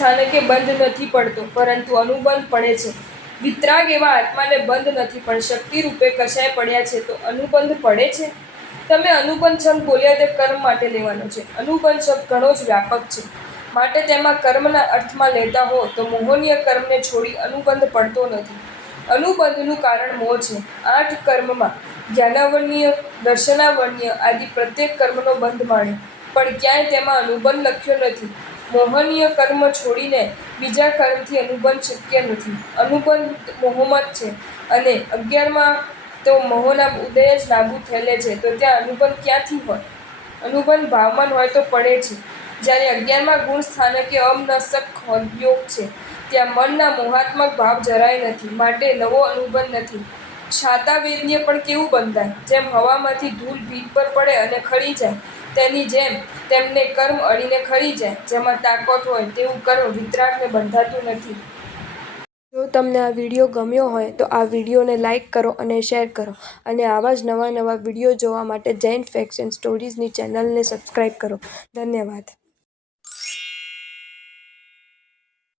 સ્થાનકે બંધ નથી પડતો, પરંતુ અનુબંધ પડે છે. વિતરાગ એવા આત્માને બંધ નથી, પણ શક્તિ રૂપે કશાય પડ્યા છે તો અનુબંધ પડે છે. તમે અનુબંધ શબ્દ બોલ્યા તે કર્મ માટે લેવાનો છે. અનુબંધ શબ્દ ઘણો જ વ્યાપક છે, માટે તેમાં કર્મના અર્થમાં લેતા હો તો મોહનીય કર્મને છોડી અનુબંધ પડતો નથી. અનુબંધનું કારણ મોહ છે. 8 કર્મમાં જ્ઞાનાવર્ણ્ય, દર્શનાવર્ણ્ય આદિ પ્રત્યેક કર્મનો બંધ માન્યો, પણ ક્યાંય તેમાં અનુબંધ લખ્યો નથી. મોહનીય કર્મ છોડીને બીજા કર્મથી અનુબંધ શક્ય નથી. અનુબંધ મોહમત છે, અને 11માં તો મોહના ઉદય જ નાબૂદ થયેલે છે, તો ત્યાં અનુબંધ ક્યાંથી હોય? અનુબંધ ભાવમાન હોય તો પડે છે. જ્યારે 11માં ગુણ સ્થાનકે અમનસ્ક યોગ છે, ત્યાં મનના મોહાત્મક ભાવ જરાય નથી, માટે નવો અનુબંધ નથી. છાતાવેદને પણ કેવું બંધાય? જેમ હવામાંથી ધૂળ ભીત પર પડે અને ખરી જાય, તેની જેમ તેમને કર્મ અડીને ખરી જાય. જેમાં તાકાત હોય તેવું કર્મ વિતરાગને બંધાતું નથી. જો તમને આ વિડીયો ગમ્યો હોય તો આ વિડીયોને લાઇક કરો અને શેર કરો, અને આવા જ નવા વિડીયો જોવા માટે જૈન ફેક્ટ્સ એન્ડ સ્ટોરીઝની ચેનલને સબસ્ક્રાઇબ કરો. ધન્યવાદ.